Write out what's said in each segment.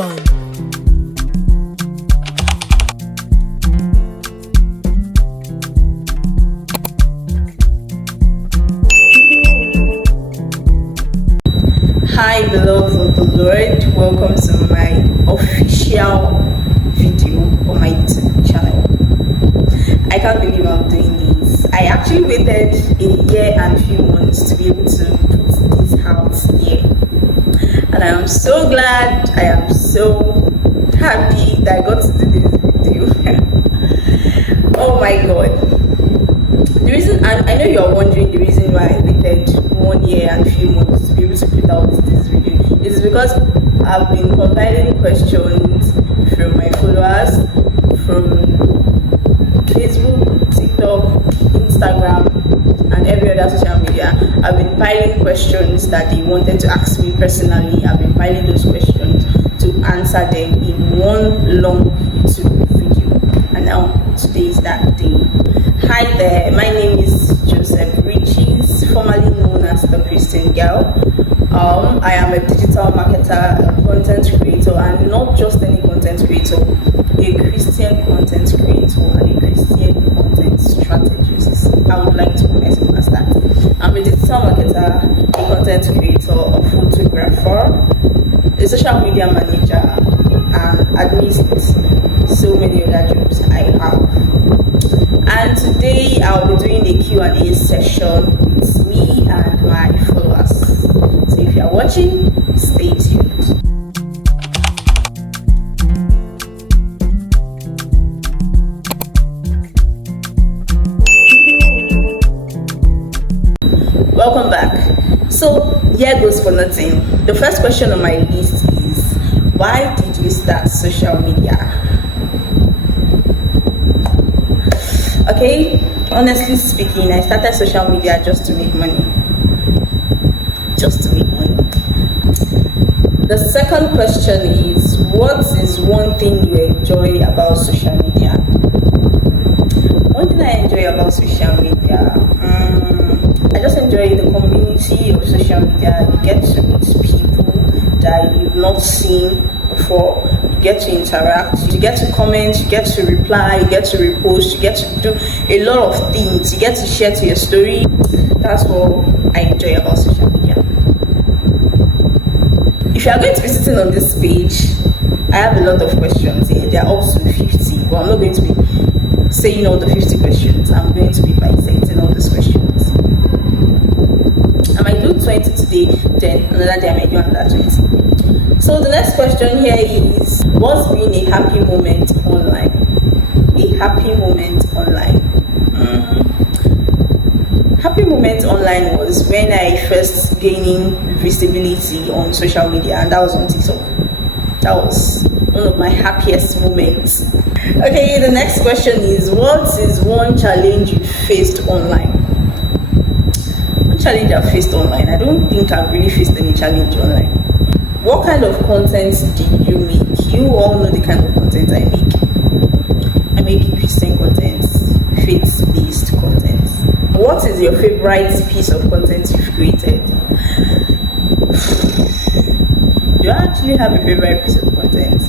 gun. Hi beloved of the Lord, welcome to my official video on my YouTube channel. I can't believe I'm doing this. I actually waited a year and a few months to be able to put this out here, and I am so glad, I am so happy that I got to do this video. Oh my god. The reason, I know you're wondering the reason why I waited 1 year and a few months to be able to put out this video is because I've been compiling questions from my followers from Facebook, TikTok, Instagram, and every other social media. I've been piling questions that they wanted to ask me personally. I've been piling those questions to answer them in one long YouTube video, and now today is that day. Hi there, my name is Joseph Riches, formerly known as the Christian Girl. I am a digital marketer, a content creator, and not just any content creator, a Christian content creator and a Christian content strategist. I would like to call myself as that. I'm a digital marketer, a content creator, a photographer, a social media manager, and amidst so many other jobs I have. And today I'll be doing a Q&A session with me and my followers. So if you are watching, stay tuned. Welcome back. So here goes for nothing. The first question on my list is, why did we start social media? Okay, honestly speaking, I started social media just to make money. Just to make money. The second question is, what is one thing you enjoy about social media? One thing I enjoy about social media, I just enjoy the community of social media. You get to meet people that you've not seen before. You get to interact, you get to comment, you get to reply, you get to repost, you get to do a lot of things, you get to share to your story. That's what I enjoy about social media. If you are going to be sitting on this page, I have a lot of questions here. There are up to 50, but I'm not going to be saying all the 50 questions. I'm going to be bisecting all these questions. I might do 20 today, then another day I might do another 20. So the next question here is, what's been a happy moment online? A happy moment online. Happy moment online was when I first gaining visibility on social media, and that was on TikTok. That was one of my happiest moments. Okay, the next question is, what is one challenge you faced online? One challenge I faced online? I don't think I've really faced any challenge online. What kind of content do you make? You all know the kind of content I make. I make Christian content, faith-based content. What is your favorite piece of content you've created? Do I actually have a favorite piece of content?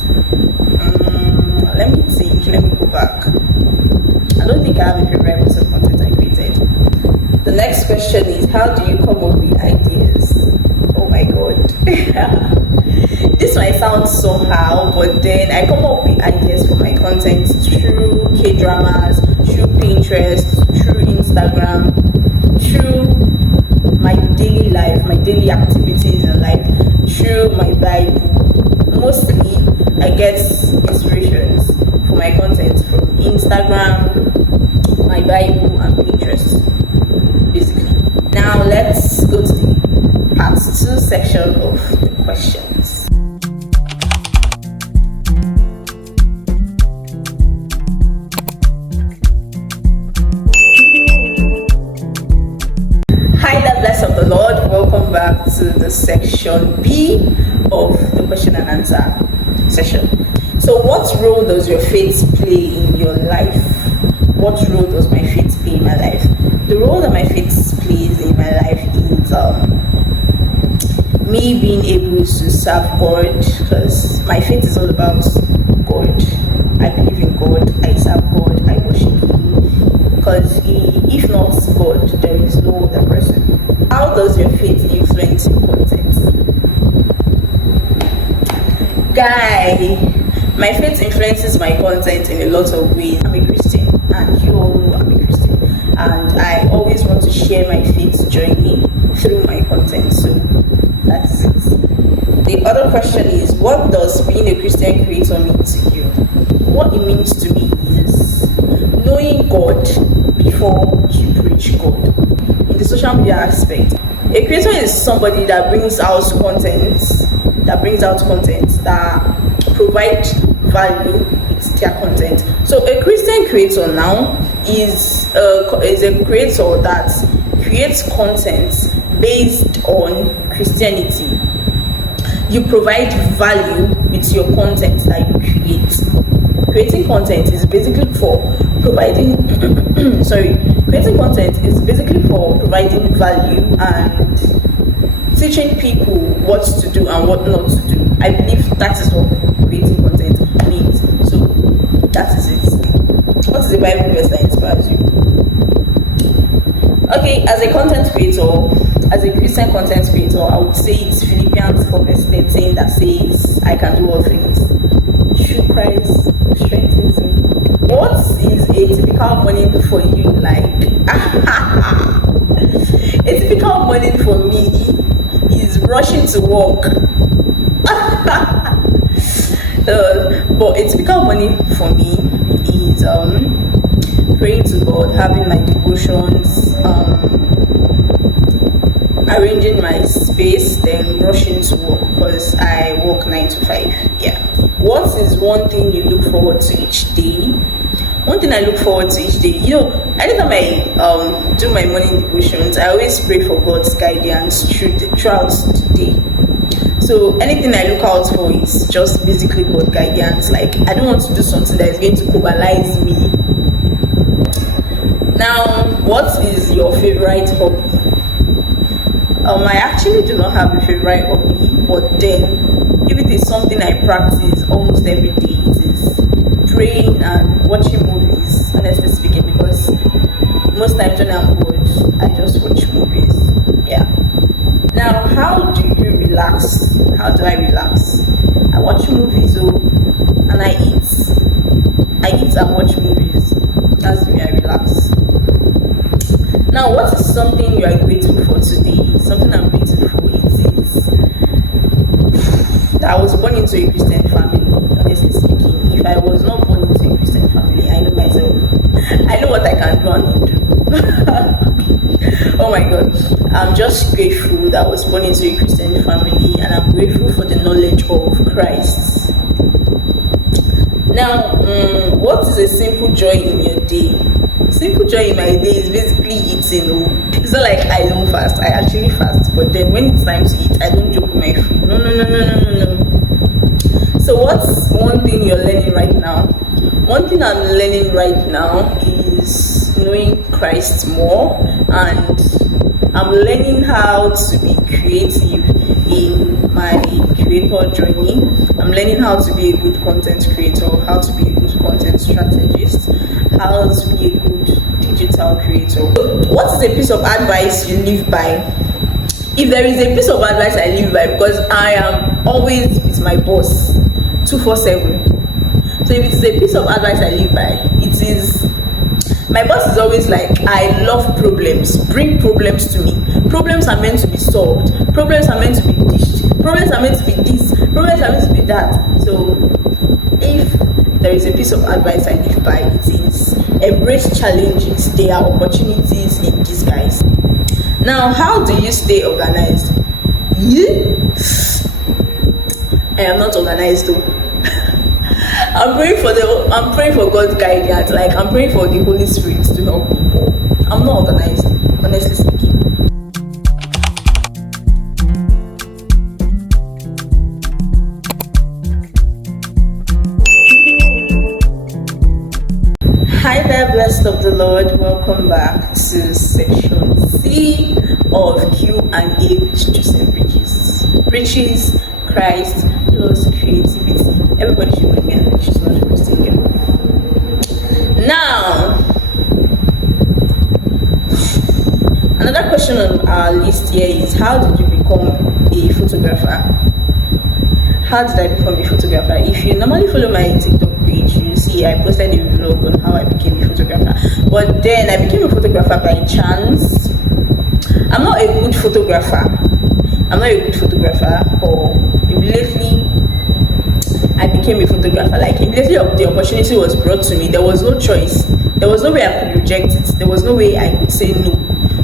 Let me think, let me go back. I don't think I have a favorite piece of content I created. The next question is, how do you come up with ideas? Oh my god. This might sound somehow, but then I come up with ideas for my content through K-dramas, through Pinterest, through Instagram, through my daily life, my daily activities in life, through my Bible. Mostly, I get inspirations for my content from Instagram, my Bible, and Pinterest, basically. Now let's go to the part 2 section of the questions. Hi, the bless of the Lord. Welcome back to the section B of the question and answer session. So, what role does your faith play in your life? What role does my faith play in my life? The role that my faith plays in my life is me being able to serve God, because my faith is all about God. I believe in God, I serve God, I worship Him, because if not God, there is no other person. How does your faith influence your content? Guy, my faith influences my content in a lot of ways. I'm a Christian, and you all know I'm a Christian, and I always want to share my faith journey through my content, so that's it. The other question is, what does being a Christian creator mean to you? What it means to me is knowing God before you preach God. In the social media aspect, a creator is somebody that brings out content, that provide value with their content. So a Christian creator now is a creator that creates content based on Christianity. You provide value with your content that you create. Creating content is basically for providing creating content is basically for providing value and teaching people what to do and what not to do. I believe that is what creating content means. So that is it. What is the Bible verse that inspires you? Okay, as a content creator, as a Christian content creator, I would say it's Philippians 4 verse 13 that says, I can do all things through Christ who strengthens me. What is a typical morning for you like? A typical morning for me is rushing to work. But a typical morning for me is praying to God, having my devotions, arranging my space, then rushing to work because I work 9 to 5. Yeah. What is one thing you look forward to each day? One thing I look forward to each day, anytime I do my morning devotions, I always pray for God's guidance throughout the day. So anything I look out for is just basically God guidance. Like, I don't want to do something that is going to cobalize me. Now, what is your favorite hobby? I actually do not have a favorite hobby, but then if it is something I practice almost every day, it is praying and watching movies, honestly speaking, because most times when I'm bored, I just watch movies. Yeah. Now, how do you relax? How do I relax? I watch movies and I eat and watch movies. That's the way I relax. Now, what is something you are grateful for today? Something I'm grateful for is that I was born into a Christian family, honestly speaking. If I was not born into a Christian family, I know myself. I know what I can do and not do. Oh my God. I'm just grateful that I was born into a Christian family, and I'm grateful for the knowledge of Christ. Now, what is a simple joy in your day? Simple joy in my day is basically eating. It's not like I don't fast. I actually fast, but then when it's time to eat, I don't joke with my food. No. So what's one thing you're learning right now? One thing I'm learning right now is knowing Christ more, and I'm learning how to be creative in my creator journey. I'm learning how to be a good content creator, how to be a good content strategist, how to be a good digital creator. What is a piece of advice you live by? If there is a piece of advice I live by, because I am always with my boss 247. So if it's a piece of advice I live by, it is, my boss is always like, I love problems. Bring problems to me. Problems are meant to be solved. Problems are meant to be dished. Problems are meant to be this. Problems are meant to be that. So if there is a piece of advice I live by, it is embrace challenges. There are opportunities in disguise. Now, how do you stay organized? I am not organized though. I'm praying for God's guidance. Like, I'm praying for the Holy Spirit to help me. I'm not organized, honestly speaking. Hi there, blessed of the Lord. Welcome back to section C of Q&A with Joseph Bridges. Bridges, Christ plus creativity. Everybody should know me. She's not a Christian girl. Now, another question on our list here is, how did you become a photographer? How did I become a photographer? If you normally follow my TikTok page, you see I posted a vlog on how I became a photographer. But then I became a photographer by chance. I'm not a good photographer, or immediately I became a photographer. Like, immediately the opportunity was brought to me, there was no choice. There was no way I could reject it. There was no way I could say no.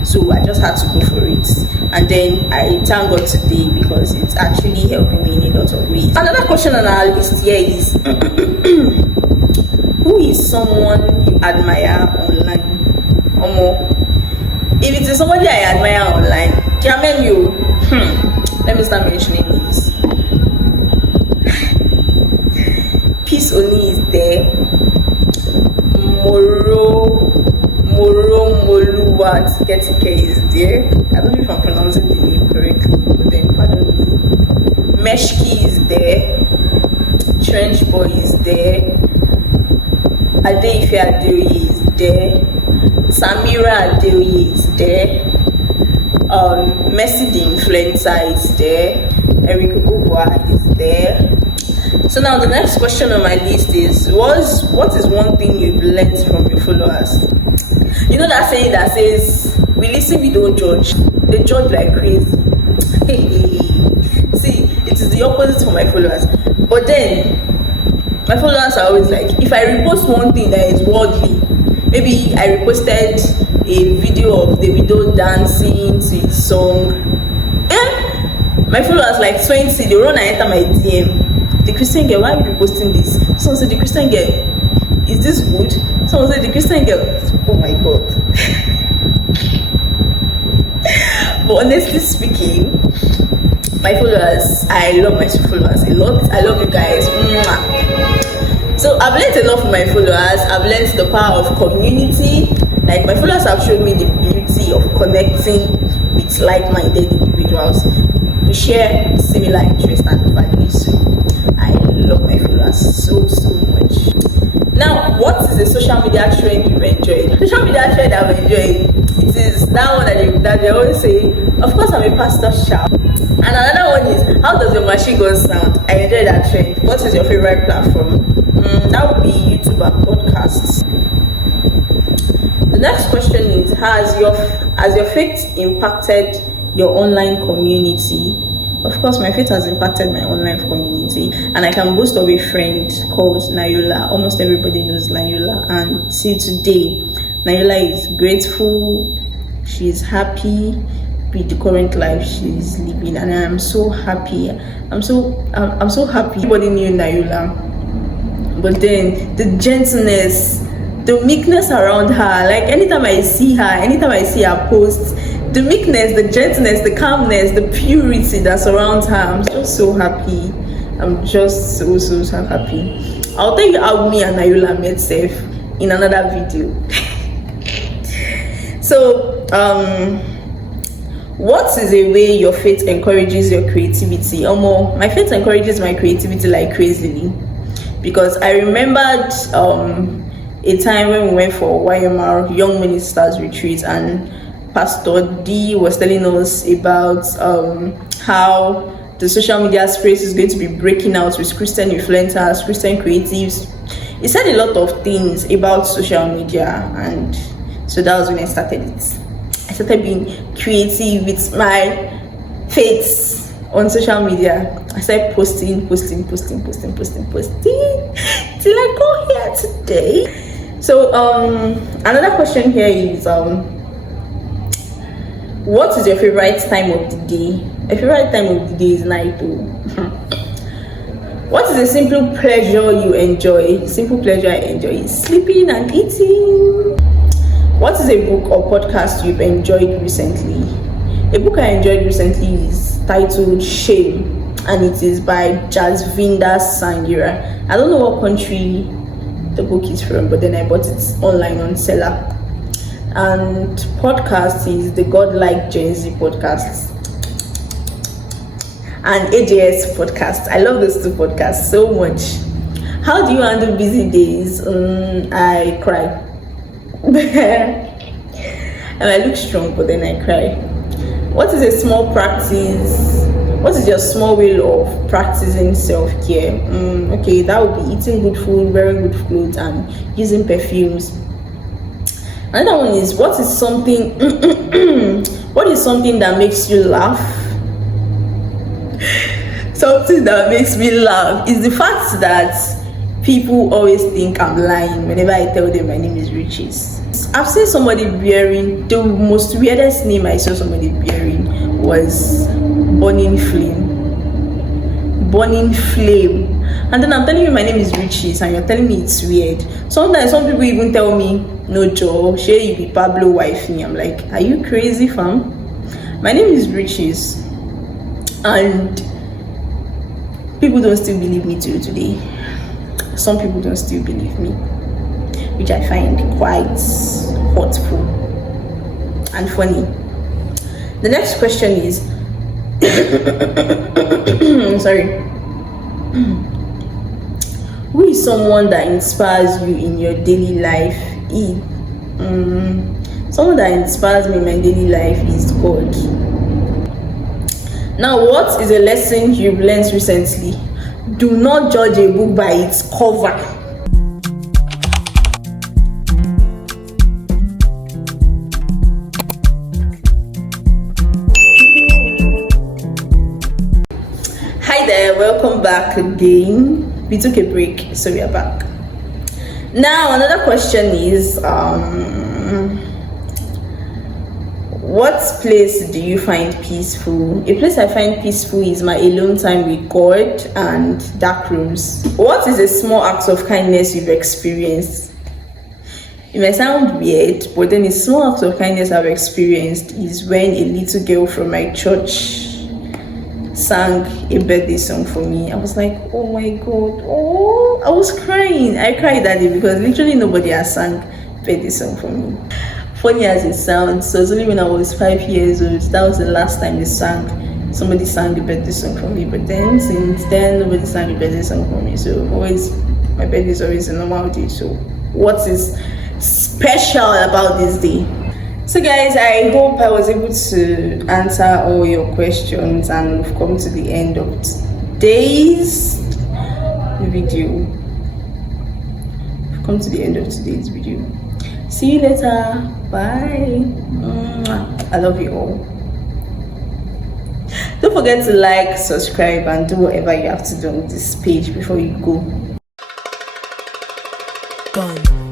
So I just had to go for it. And then I thank God today because it's actually helping me in a lot of ways. Another question on our list here is who is someone you admire online? If it is somebody I admire online, let me start mentioning names. Peace Oni is there. Moluwat Ketike is there. I don't know if I'm pronouncing the name correctly, but then pardon me. Meshki is there. Trench Boy is there. Adeife Adeoye is there. Samira Adeoye is there. Mercy the Influencer is there. Eric Ogwa is there. So now the next question on my list is, what is one thing you've learned from your followers? You know that saying that says, we listen, we don't judge. They judge like crazy. See, it is the opposite for my followers. But then, my followers are always like, if I repost one thing that is worldly, maybe I reposted a video of Davido dancing to his song, my followers like 20, they run and enter my DM. The Christian girl, why are you reposting this? Someone said, the Christian girl, is this good? Someone said, the Christian girl, oh my God. But honestly speaking, my followers, I love my followers a lot. I love you guys. So I've learned a lot from my followers. I've learned the power of community. Like, my followers have shown me the beauty of connecting with like-minded individuals who share similar interests and values. So I love my followers so much. Now, what is a social media trend you've enjoyed? Social media trend I've enjoyed, it is that one that they always say, of course I'm a pastor's child. And another one is, how does your machine gun sound? I enjoy that trend. What is your favorite platform? That would be YouTube and podcasts. The next question is, has your faith impacted your online community? Of course, my faith has impacted my online community, and I can boast of a friend called Nayola. Almost everybody knows Nayola, and till today, Nayola is grateful. She is happy with the current life she's living, and I am so happy. I'm so happy. Everybody knew Nayola, but then the gentleness, the meekness around her. Like, anytime I see her post, the meekness, the gentleness, the calmness, the purity that surrounds her, I'm just so happy. I'm just so happy. I'll tell you how me and Nayola met safe in another video. So, what is a way your faith encourages your creativity? My faith encourages my creativity like crazily, because I remembered a time when we went for YMR, Young Ministers Retreat, and Pastor D was telling us about how the social media space is going to be breaking out with Christian influencers, Christian creatives. He said a lot of things about social media, and so that was when I started it. I started being creative with my faith on social media. I started posting till I got here today. So another question here is, what is your favorite time of the day? My favorite time of the day is night. What is a simple pleasure you enjoy? Simple pleasure I enjoy is sleeping and eating. What is a book or podcast you've enjoyed recently? A book I enjoyed recently is titled Shame, and it is by Jasvinder Sangira. I don't know what country the book is from, but then I bought it online on Seller. And podcast is the Godlike Gen Z podcast and AJS podcast. I love those two podcasts so much. How do you handle busy days? I cry. And I look strong, but then I cry. What is a small practice? What is your small way of practicing self-care? Okay, that would be eating good food, wearing good clothes, and using perfumes. Another one is, what is something that makes you laugh? Something that makes me laugh is the fact that people always think I'm lying whenever I tell them my name is Riches. I've seen somebody bearing, the most weirdest name I saw somebody bearing was Burning Flame. And then I'm telling you my name is Riches and you're telling me it's weird. Sometimes some people even tell me, no Joe, share you be Pablo wifey. I'm like, are you crazy, fam? My name is Riches. And people don't still believe me till today. Some people don't still believe me, which I find quite hurtful and funny. The next question is sorry. Who is someone that inspires you in your daily life? Someone that inspires me in my daily life is God. Now, what is a lesson you've learned recently? Do not judge a book by its cover. Hi there, welcome back again. We took a break, so we are back. Now, another question is, what place do you find peaceful? A place I find peaceful is my alone time with God and dark rooms. What is a small act of kindness you've experienced? It may sound weird, but then a small act of kindness I've experienced is when a little girl from my church sang a birthday song for me. I was like, oh my God, oh, I was crying. I cried that day because literally nobody has sang a birthday song for me. Funny as it sounds, so it's only when I was 5 years old, that was the last time somebody sang a birthday song for me. But then since then, nobody sang a birthday song for me. So my birthday is always a normal day. So what is special about this day? So guys, I hope I was able to answer all your questions, and we've come to the end of today's video. We've come to the end of today's video. See you later. Bye. I love you all. Don't forget to like, subscribe, and do whatever you have to do on this page before you go. Done.